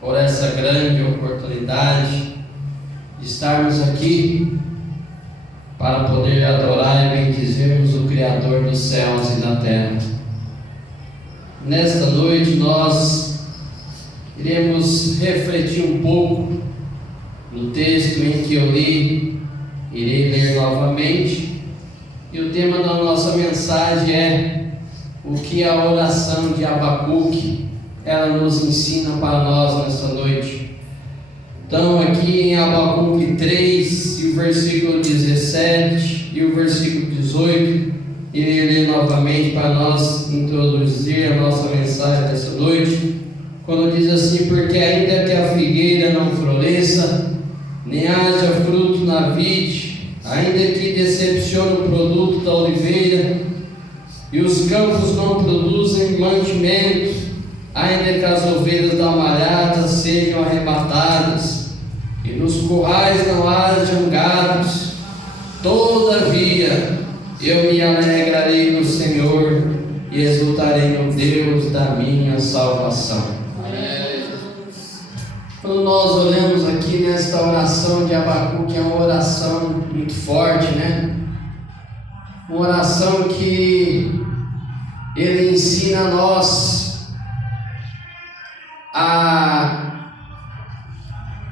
por essa grande oportunidade de estarmos aqui para poder adorar e bendizermos o Criador dos céus e da terra. Nesta noite nós iremos refletir um pouco no texto em que eu li, irei ler novamente, e o tema da nossa mensagem é o que a oração de Abacuque ela nos ensina para nós nesta noite. Então aqui em Abacuque 3, e o versículo 17 e o versículo 18, irei ler novamente para nós introduzir a nossa mensagem dessa noite, quando diz assim: porque ainda que a figueira não floresça, nem haja fruto na vide, ainda que decepcione o produto da oliveira, e os campos não produzem mantimento, ainda que as ovelhas da malhada sejam arrebatadas, e nos currais não hajam gados, todavia eu me alegrarei no Senhor e exultarei no Deus da minha salvação. Quando nós olhamos aqui nesta oração de Abacuque, é uma oração muito forte, né? Uma oração que ele ensina a nós a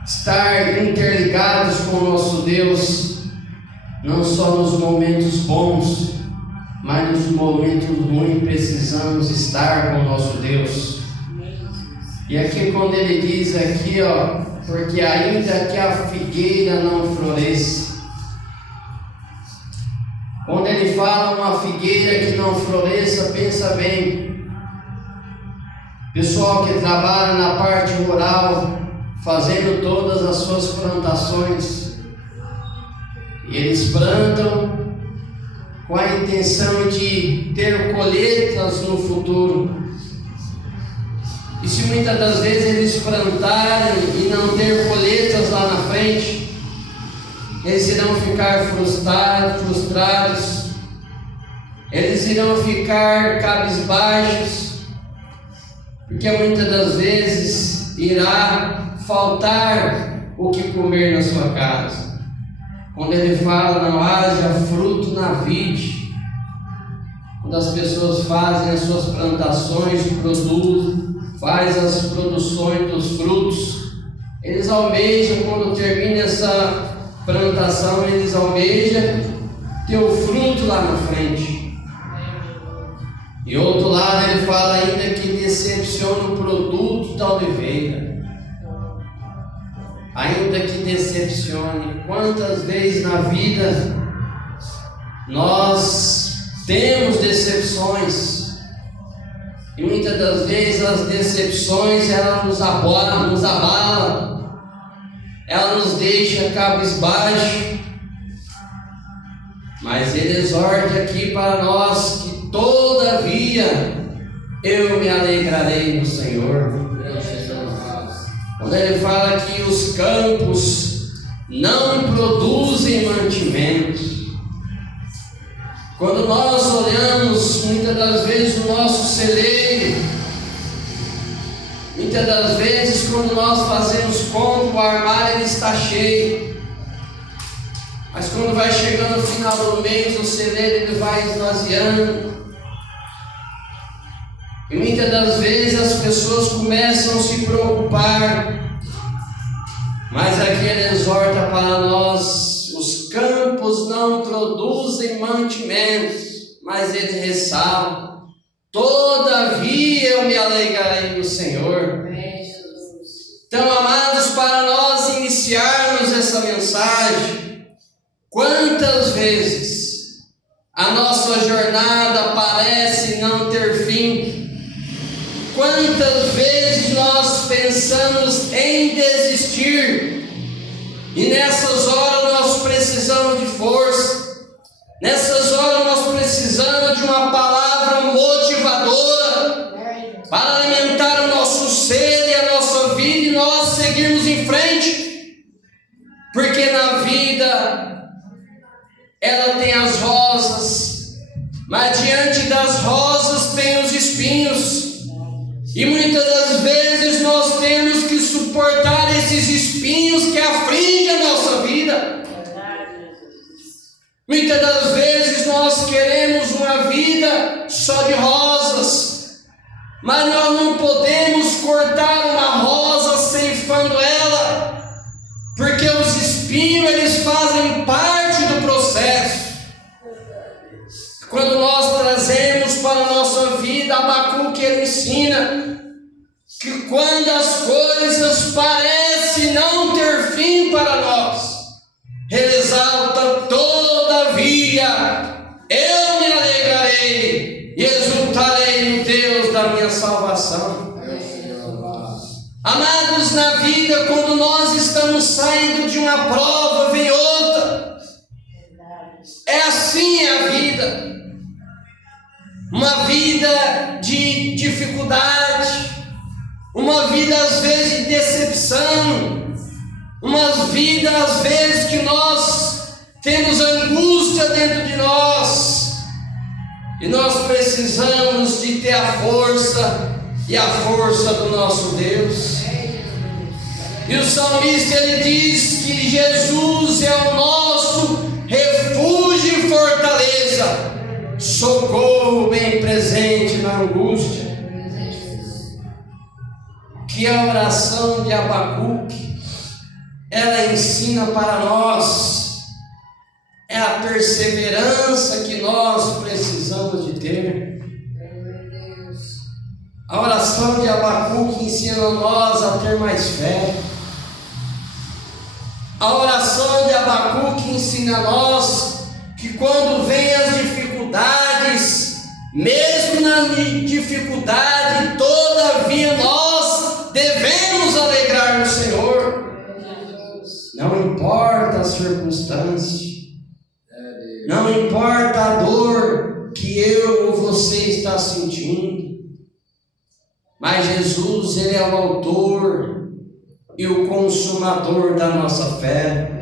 estar interligados com o nosso Deus, não só nos momentos bons, mas nos momentos ruins precisamos estar com o nosso Deus. E aqui quando ele diz aqui, porque ainda que a figueira não floresça, quando ele fala uma figueira que não floresça, pensa bem, pessoal que trabalha na parte rural, fazendo todas as suas plantações, e eles plantam com a intenção de ter colheitas no futuro. E se muitas das vezes eles plantarem e não ter colheitas lá na frente, eles irão ficar frustrados, eles irão ficar cabisbaixos, porque muitas das vezes irá faltar o que comer na sua casa. Quando ele fala não haja fruto na vide, quando as pessoas fazem as suas plantações, faz as produções dos frutos, eles almejam, quando termina essa plantação, eles almejam ter o fruto lá na frente. E outro lado ele fala ainda que decepciona o produto da oliveira, ainda que decepcione. Quantas vezes na vida nós temos decepções, e muitas das vezes as decepções elas nos abalam, ela nos deixa cabisbaixo, mas ele exorta aqui para nós que todavia eu me alegrarei no Senhor. Quando ele fala que os campos não produzem mantimento, quando nós olhamos muitas das vezes o nosso celeiro, muitas das vezes quando nós fazemos compra, o armário ele está cheio, mas quando vai chegando o final do mês, o celeiro ele vai esvaziando, e muitas das vezes as pessoas começam a se preocupar, mas aqui ele exorta para nós: os campos não produzem mantimentos, mas ele ressalta: todavia eu me alegrarei no Senhor. Então, amados, para nós iniciarmos essa mensagem, quantas vezes a nossa jornada parece não ter fim? Quantas vezes nós pensamos em desistir? E nessas horas nós precisamos de força, nessas horas nós precisamos de uma palavra motivadora para alimentar o nosso ser e a nossa vida e nós seguirmos em frente, porque na vida ela tem as rosas, mas diante das rosas tem os espinhos, e muitas das vezes nós temos que suportar esses espinhos que afligem a nossa vida. Muitas das vezes nós queremos uma vida só de rosas, mas nós não podemos cortar uma rosa ceifando ela, porque os espinhos eles fazem parte do processo. Quando nós trazemos para a nossa vida, Abacuque ele ensina que quando as coisas parecem não ter fim para nós, ele exalta: todavia eu me alegrarei e exultarei no Deus da minha salvação. Amados, na vida, quando nós estamos saindo de uma prova, vem outra. É assim a vida. Uma vida de dificuldade, uma vida às vezes de decepção, uma vida às vezes que nós temos angústia dentro de nós, e nós precisamos de ter a força e a força do nosso Deus. E o salmista ele diz que Jesus é o nosso refúgio e fortaleza, socorro bem presente na angústia. Que a oração de Abacuque ela ensina para nós é a perseverança que nós precisamos de ter. A oração de Abacuque ensina a nós a ter mais fé. A oração de Abacuque ensina a nós que quando vem as dificuldades, mesmo na dificuldade, todavia nós devemos alegrar no Senhor. Não importa a circunstância, não importa a dor que eu ou você está sentindo, mas Jesus, ele é o autor e o consumador da nossa fé.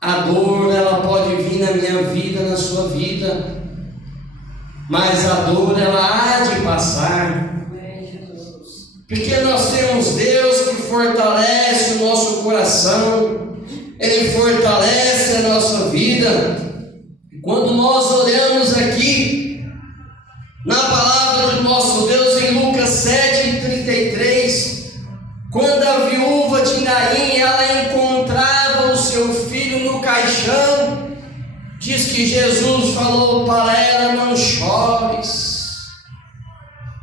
A dor, ela pode vir na minha vida, na sua vida, mas a dor, ela há de passar, porque nós temos Deus que fortalece o nosso coração, Ele fortalece a nossa vida. Quando nós olhamos aqui na palavra do nosso Deus em Lucas 7:33, quando a viúva de Naim ela encontrava o seu filho no caixão, diz que Jesus falou para ela: não chores.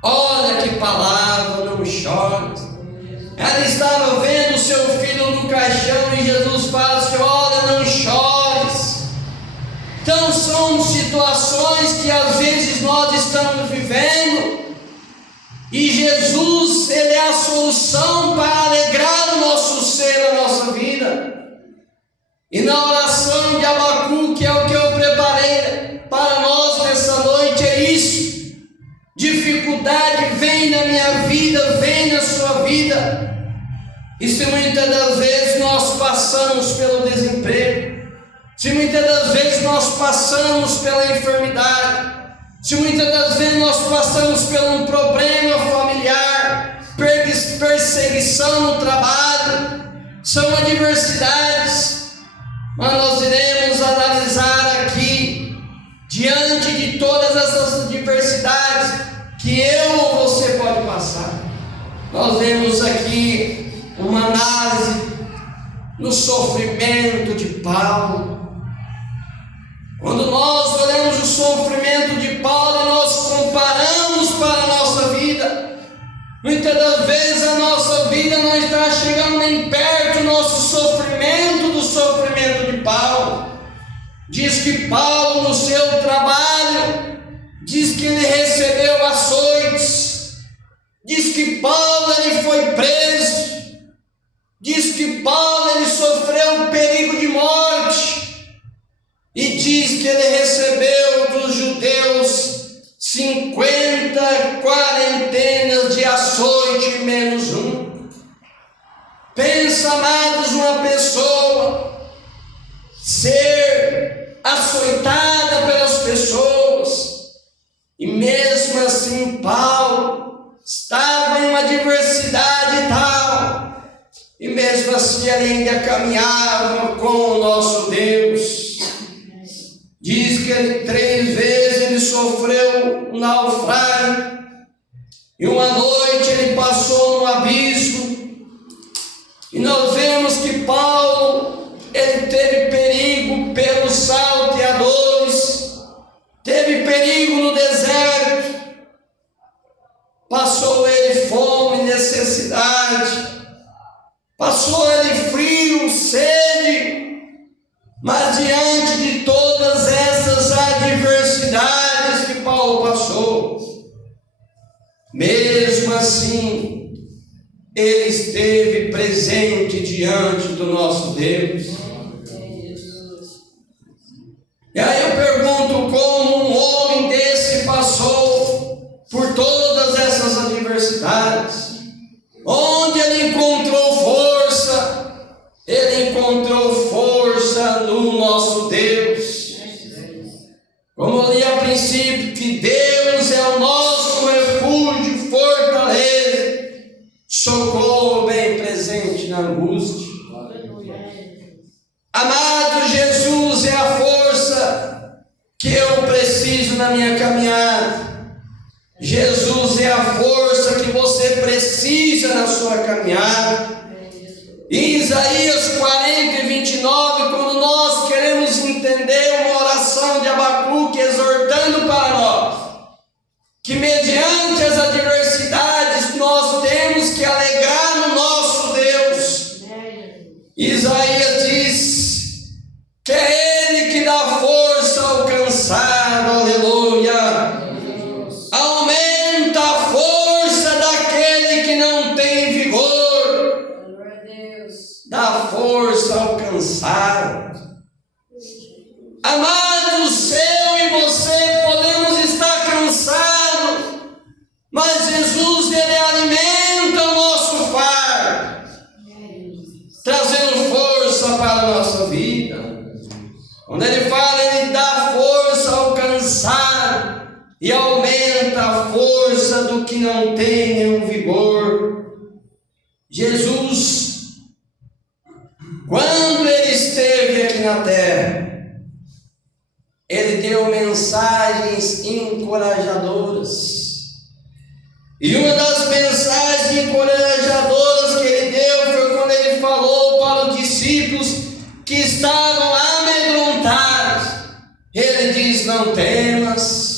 Olha que palavra, não chores. Ela estava vendo o seu filho no caixão e Jesus fala assim: olha, não chores. Então são situações que às vezes nós estamos vivendo, e Jesus, Ele é a solução para alegrar o nosso ser, a nossa vida. E na oração de Abacuque é o que eu preparei para nós nessa noite, é isso. Dificuldade vem na minha vida, vem na sua vida. E se muitas das vezes nós passamos pelo desemprego, se muitas das vezes nós passamos pela enfermidade, se muitas das vezes nós passamos por um problema familiar, perseguição no trabalho, são adversidades, mas nós iremos analisar aqui, diante de todas essas adversidades que eu ou você pode passar, nós vemos aqui uma análise no sofrimento de Paulo. Quando nós olhamos o sofrimento de Paulo e nós comparamos para a nossa vida, muitas das vezes a nossa vida não está chegando nem perto do nosso sofrimento, do sofrimento de Paulo. Diz que Paulo, no seu trabalho, diz que ele recebeu açoites, diz que Paulo ele foi preso, diz que Paulo ele sofreu um perigo de morte, e diz que ele recebeu dos judeus 50 quarentenas de açoite menos um. Pensa, amados, uma pessoa ser açoitada pelas pessoas, e mesmo assim Paulo estava em uma adversidade tal E mesmo assim ele ainda caminhava com o nosso Deus. Diz que ele 3 vezes ele sofreu um naufrágio. E uma noite ele passou no abismo. E nós vemos que Paulo, ele teve perigo pelos salteadores, teve perigo no deserto, passou ele fome, necessidade, passou ele frio, sede, mas diante de todas essas adversidades que Paulo passou, mesmo assim, ele esteve presente diante do nosso Deus. E aí eu pergunto, como um homem desse passou por todas essas adversidades? Onde ele encontrou força? Ele encontrou força no nosso Deus. Como eu li a princípio, que Deus é o nosso refúgio, fortaleza, socorro bem presente na angústia. Amado, Jesus é a força que eu preciso na minha caminhada. Jesus é a força que você precisa na sua caminhada. Em Isaías 40:29, quando nós queremos entender uma oração de Abacuque exortando para nós, que mediante as adversidades nós temos que alegrar no nosso Deus. Isaías diz que é Ele que dá força ao cansado, aleluia. Aumenta a força daquele que não tem vigor, dá força ao cansado. Amados, eu e você podemos estar cansados, mas Jesus, Ele alimenta o nosso fardo, trazendo força para a nossa vida. Quando Ele fala, Ele dá força ao cansado e aumenta a força do que não tem nenhum vigor. Jesus, quando Ele esteve aqui na terra, Ele deu mensagens encorajadoras. E uma das mensagens encorajadoras que Ele deu foi quando Ele falou para os discípulos que estavam amedrontados. Ele diz: não temas.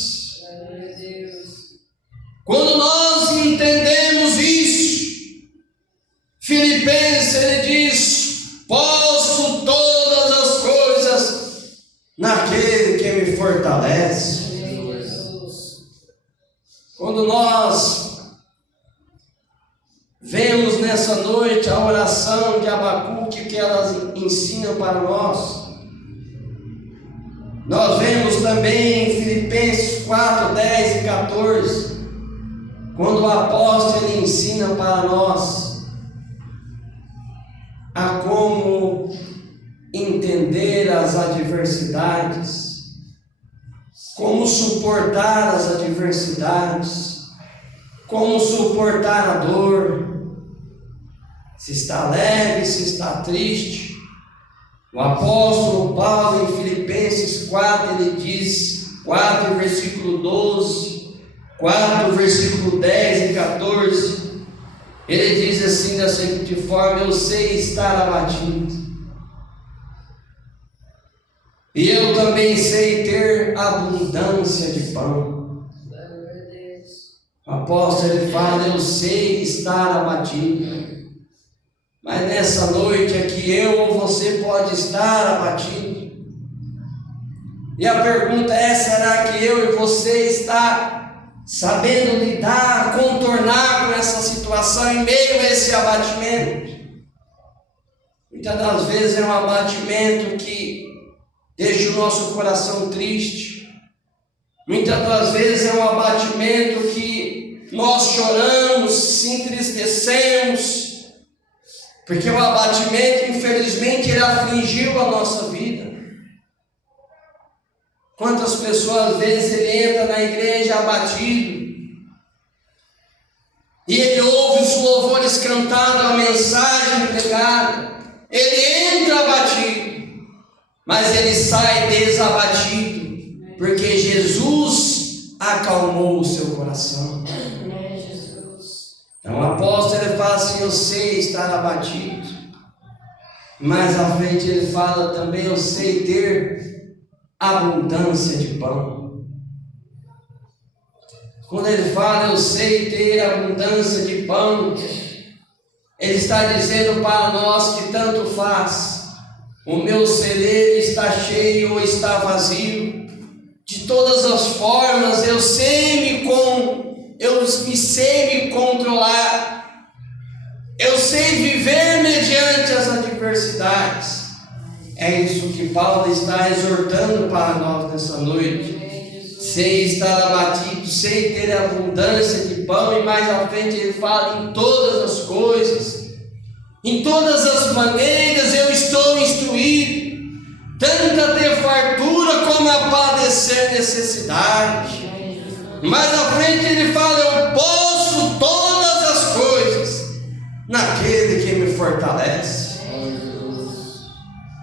Quando nós entendemos isso, Filipenses, ele diz: posso todas as coisas naquele que me fortalece. Quando nós vemos nessa noite a oração de Abacuque que elas ensinam para nós, nós vemos também em Filipenses 4, 10 e 14, quando o apóstolo ele ensina para nós a como entender as adversidades, como suportar as adversidades, como suportar a dor, se está leve, se está triste. O apóstolo Paulo em Filipenses 4, ele diz, 4 versículo 12, 4 versículo 10 e 14, ele diz assim da seguinte forma: eu sei estar abatido, e eu também sei ter abundância de pão. O apóstolo ele fala: eu sei estar abatido. Mas nessa noite aqui eu ou você pode estar abatido. E a pergunta é: será que eu e você está sabendo lidar, contornar com essa situação em meio a esse abatimento? Muitas das vezes é um abatimento que deixa o nosso coração triste. Muitas das vezes é um abatimento que nós choramos, se entristecemos, porque o abatimento, infelizmente, ele afligiu a nossa vida. Quantas pessoas às vezes ele entra na igreja abatido, e ele ouve os louvores cantados, a mensagem pregada, ele entra abatido, mas ele sai desabatido, porque Jesus acalmou o seu coração. Então o apóstolo ele fala assim: eu sei estar abatido. Mais à frente ele fala também: eu sei ter abundância de pão. Quando ele fala eu sei ter abundância de pão, ele está dizendo para nós que tanto faz, o meu celeiro está cheio ou está vazio, de todas as formas eu sei me sei me controlar, eu sei viver mediante as adversidades. É isso que Paulo está exortando para nós nessa noite. Sei estar abatido, sei ter abundância de pão, e mais à frente ele fala: em todas as coisas, em todas as maneiras eu estou instruído, tanto a ter fartura como a padecer necessidade. Mais à frente ele fala: eu posso todas as coisas naquele que me fortalece.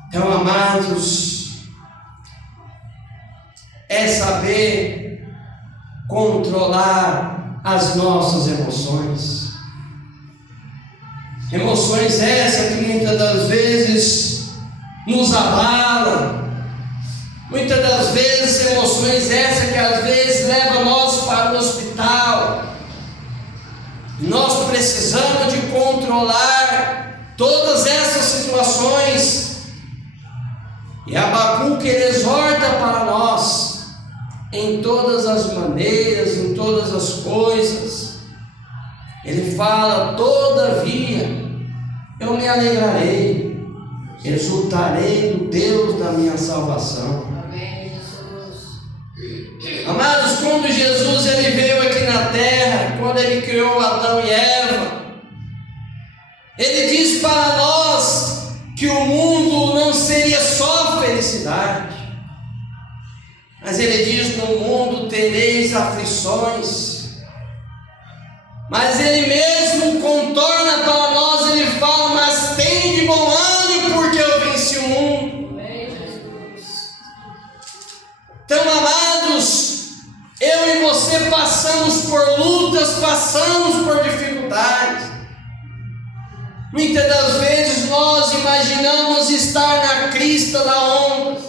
Então, amados, é saber controlar as nossas emoções. Emoções essas que muitas das vezes nos abalam. Muitas das vezes emoções essas que às vezes levam nós para o hospital. Nós precisamos de controlar todas essas situações. E Abacuque ele exorta para nós: em todas as maneiras, em todas as coisas. Ele fala: todavia eu me alegrarei, exultarei no Deus da minha salvação. Amém, Jesus. Amados, quando Jesus ele veio aqui na terra, quando ele criou Adão e Eva, ele diz para nós que o mundo não seria só felicidade, mas ele diz: no mundo tereis aflições. Mas ele mesmo contorna para nós, ele fala: mas tem de bom ânimo, porque eu venci o mundo. Então, amados, eu e você passamos por lutas, passamos por dificuldades. Muitas das vezes nós imaginamos estar na crista da onda,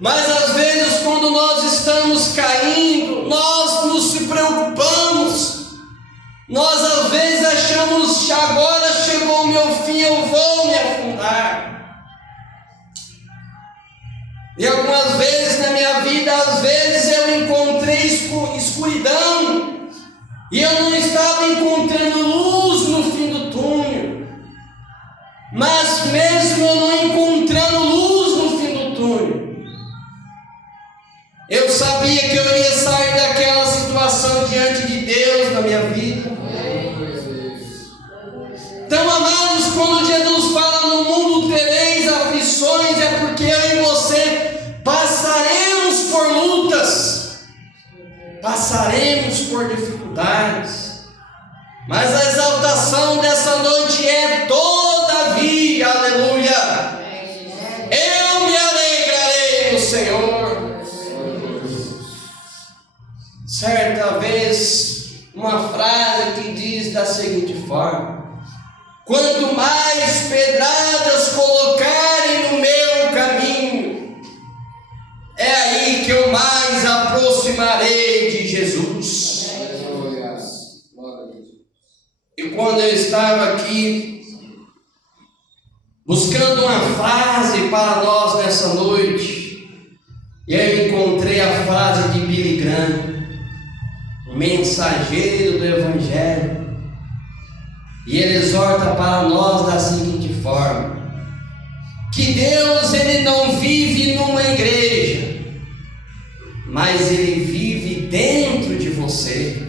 mas às vezes quando nós estamos caindo, nós nos preocupamos. Nós às vezes achamos que agora chegou o meu fim, eu vou me afundar. E algumas vezes na minha vida, às vezes eu encontrei escuridão, e eu não estava encontrando luz no fim do túnel. Mas mesmo eu não encontrando luz no fim do túnel, eu sabia que eu iria sair daquela situação diante de Deus na minha vida. Então, amados, quando Jesus fala: no mundo tereis aflições, é porque eu e você passaremos por lutas, passaremos por dificuldades, mas a exaltação dessa noite é todavia, aleluia, eu me alegrarei no Senhor. Certa vez, uma frase que diz da seguinte forma: quanto mais pedradas colocarem no meu caminho, é aí que eu mais aproximarei de Jesus. E quando eu estava aqui buscando uma frase para nós nessa noite, e eu encontrei a frase de Billy Graham, mensageiro do Evangelho, e ele exorta para nós da seguinte forma: que Deus ele não vive numa igreja, mas ele vive dentro de você.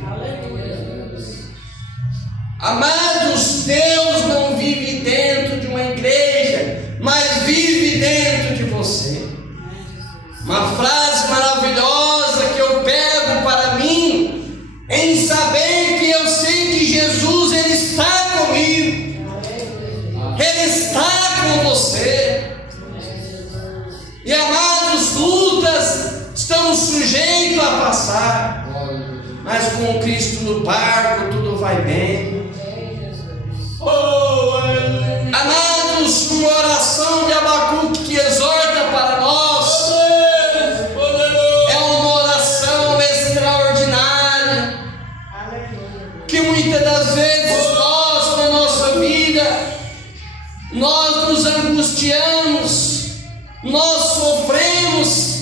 Amados, Deus não vive dentro de uma igreja, mas vive dentro de você. Uma frase maravilhosa que eu pego para mim, em saber que eu sei que sujeito a passar, mas com Cristo no barco tudo vai bem. Amados, uma oração de Abacuque que exorta para nós é uma oração extraordinária, que muitas das vezes nós, na nossa vida, nós nos angustiamos, nós sofremos,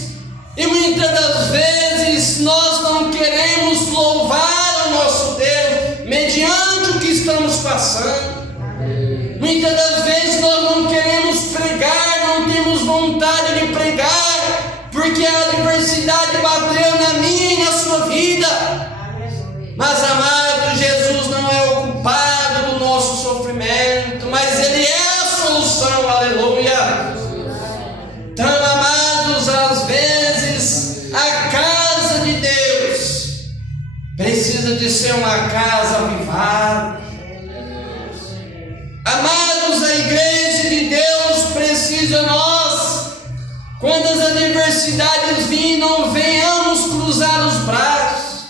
e muitas das vezes nós não queremos louvar o nosso Deus mediante o que estamos passando. Muitas das vezes nós não queremos pregar, não temos vontade de pregar, porque a adversidade bateu na minha e na sua vida. Mas, amado, Jesus não é o culpado do nosso sofrimento, mas Ele é a solução, aleluia. Então, amados, às vezes a casa de Deus precisa de ser uma casa avivada. Amados, a igreja de Deus precisa nós, quando as adversidades virem, não venhamos cruzar os braços,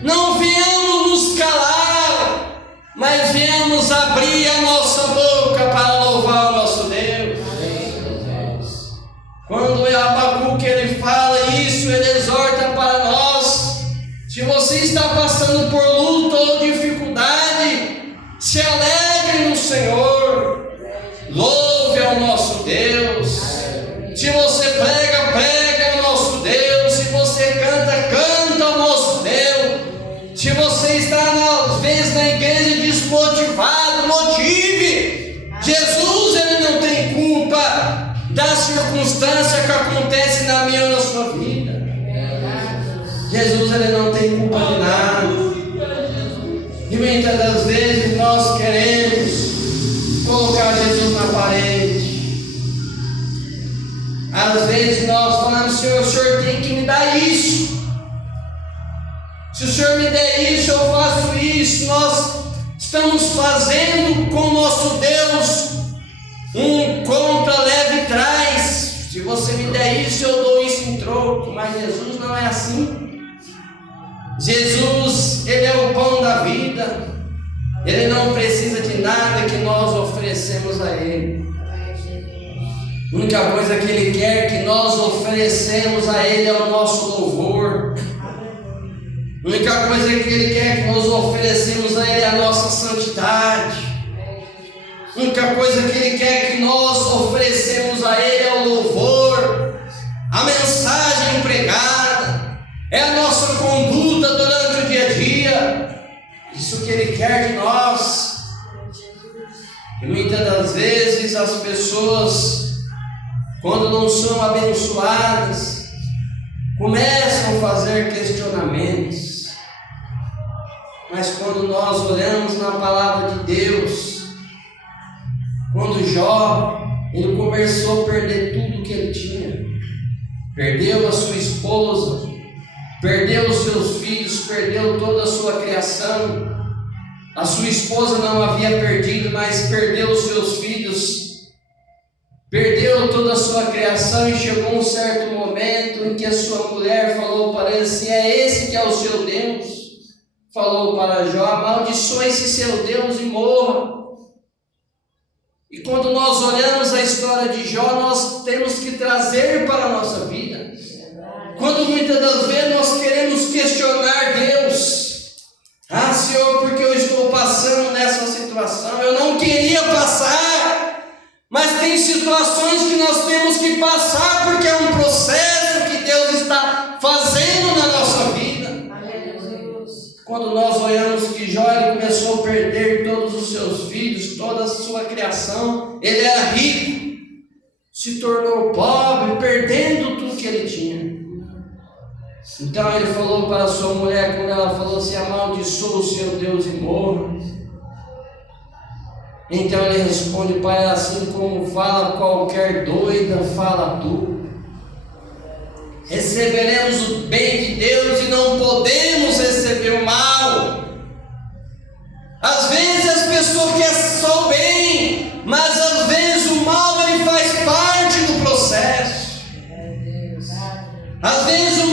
não venhamos nos calar, mas venhamos abrir a nossa boca para louvar o nosso Deus. Quando o Abacuque ele fala isso, ele exorta para nós: se você está passando por luta ou dificuldade, se alegre no Senhor, louve ao nosso Deus. Se você prega, prega ao nosso Deus. Se você canta, canta ao nosso Deus. Se você está às vezes na igreja desmotivado, motive. Jesus ele não tem culpa da circunstância que acontece na minha ou na sua vida. Jesus ele não tem culpa de nada. E muitas das vezes nós queremos colocar Jesus na parede. Às vezes nós falamos: Senhor, o Senhor tem que me dar isso. Se o Senhor me der isso, eu faço isso. Nós estamos fazendo com o nosso Deus um contra, leve e traz. Se você me der isso, eu dou isso em troco. Mas Jesus não é assim. Jesus, Ele é o pão da vida. Ele não precisa de nada que nós oferecemos a Ele. A única coisa que Ele quer que nós oferecemos a Ele é o nosso louvor. A única coisa que Ele quer que nós oferecemos a Ele é a nossa santidade. A única coisa que Ele quer que nós oferecemos a Ele é o louvor, a mensagem pregada, é a nossa conduta durante o dia a dia. Isso que Ele quer de nós. E muitas das vezes as pessoas, quando não são abençoadas, começam a fazer questionamentos. Mas quando nós olhamos na palavra de Deus, quando Jó, ele começou a perder tudo que ele tinha, perdeu a sua esposa, perdeu os seus filhos, perdeu toda a sua criação. A sua esposa não havia perdido, mas perdeu os seus filhos, perdeu toda a sua criação. E chegou um certo momento em que a sua mulher falou para ele: se é esse que é o seu Deus, falou para Jó, amaldiçoe esse seu Deus e morra. E quando nós olhamos a história de Jó, nós temos que trazer para a nossa vida. Quando muitas das vezes nós queremos questionar Deus: ah, Senhor, porque eu estou passando nessa situação? Eu não queria passar, mas tem situações que nós temos que passar, porque é um processo que Deus está fazendo na nossa vida. Quando nós olhamos que Jó começou a perder todos os seus filhos, toda a sua criação, ele era rico, se tornou pobre, perdendo tudo que ele tinha. Então ele falou para a sua mulher, quando ela falou assim: amaldiçoa o seu Deus e morra. Então ele responde para ela assim: como fala qualquer doida, fala tu. Receberemos o bem de Deus e não podemos receber o mal. Às vezes as pessoas querem só o bem, mas às vezes o mal ele faz parte do processo. Às vezes o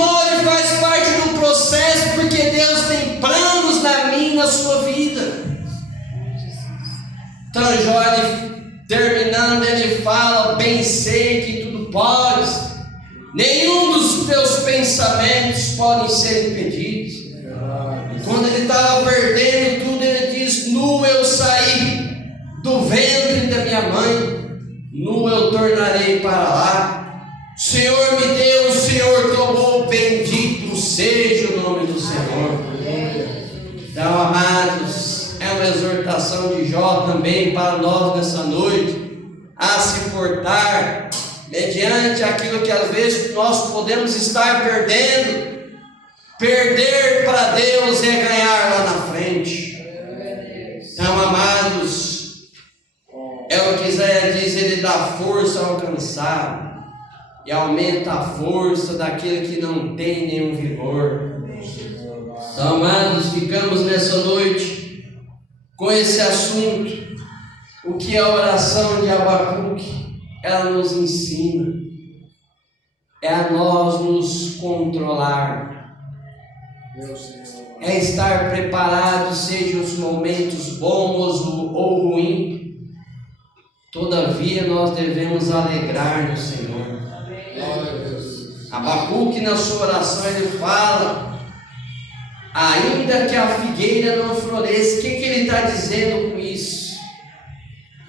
Então Jó, terminando, ele fala: bem sei que tudo podes, nenhum dos teus pensamentos podem ser impedidos. Quando ele estava perdendo tudo, ele diz: nu eu saí do ventre da minha mãe, nu eu tornarei para lá. O Senhor me deu, o Senhor tomou, bendito seja o nome do Senhor. Então, amados, é uma exortação de Jó também para nós nessa noite, a se portar mediante aquilo que às vezes nós podemos estar perdendo. Perder para Deus é ganhar lá na frente. Então, amados, é o que Isaías diz: ele dá força ao cansado e aumenta a força daquele que não tem nenhum vigor. Então, amados, ficamos nessa noite com esse assunto. O que a oração de Abacuque, ela nos ensina, é a nós nos controlar, é estar preparado, sejam os momentos bons ou ruins. Todavia nós devemos alegrar no Senhor. Abacuque, na sua oração, ele fala: ainda que a figueira não floresça. O que ele está dizendo com isso?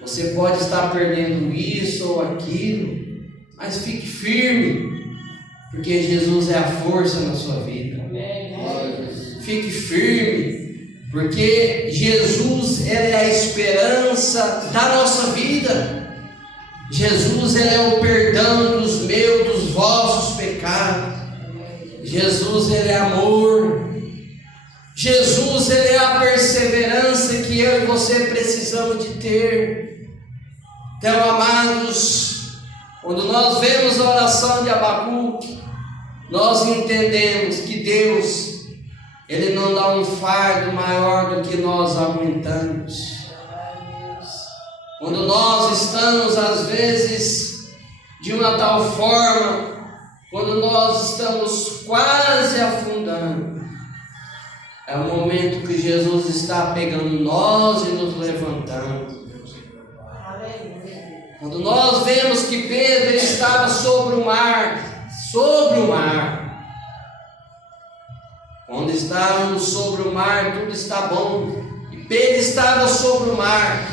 Você pode estar perdendo isso ou aquilo, mas fique firme, porque Jesus é a força na sua vida. Fique firme, porque Jesus, ele é a esperança da nossa vida. Jesus, ele é o perdão dos meus, dos vossos pecados. Jesus, ele é amor. Jesus, ele é a perseverança que eu e você precisamos de ter. Então, amados, quando nós vemos a oração de Abacuque, nós entendemos que Deus, ele não dá um fardo maior do que nós aguentamos. Quando nós estamos, às vezes, de uma tal forma, quando nós estamos quase afundando, é o momento que Jesus está pegando nós e nos levantando. Quando nós vemos que Pedro estava sobre o mar, quando estávamos sobre o mar, tudo está bom, e Pedro estava sobre o mar,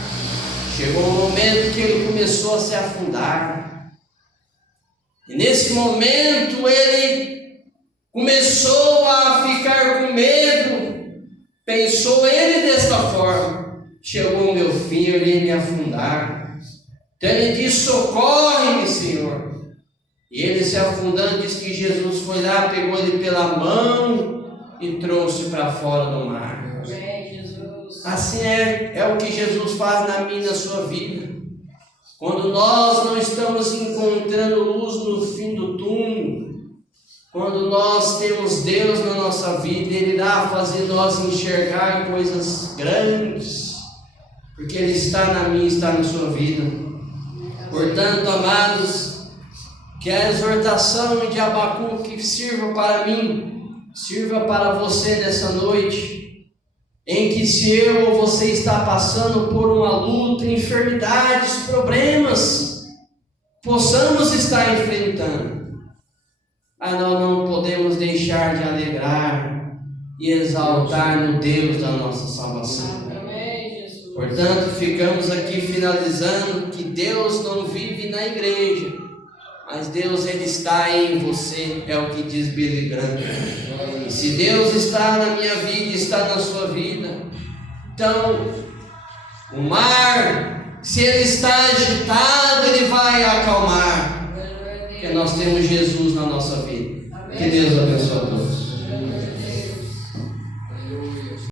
chegou um momento que ele começou a se afundar, e nesse momento ele começou a ficar com medo, pensou ele desta forma: chegou o meu fim, eu irei me afundar. Então ele disse: socorre-me, Senhor. E ele, se afundando, disse que Jesus foi lá, pegou ele pela mão e trouxe para fora do mar. Assim é o que Jesus faz na minha e na sua vida. Quando nós não estamos encontrando luz no fim do túnel, quando nós temos Deus na nossa vida, Ele irá fazer nós enxergar coisas grandes, porque Ele está na minha e está na sua vida. Portanto, amados, que a exortação de Abacuque sirva para mim, sirva para você nessa noite, em que se eu ou você está passando por uma luta, enfermidades, problemas, possamos estar enfrentando, mas nós não podemos deixar de alegrar e exaltar no Deus da nossa salvação. Portanto, ficamos aqui finalizando que Deus não vive na igreja, mas Deus, Ele está em você, é o que diz Billy Graham. E se Deus está na minha vida, está na sua vida, então o mar, se ele está agitado, ele vai acalmar, porque nós temos Jesus na nossa vida. Que Deus abençoe a todos.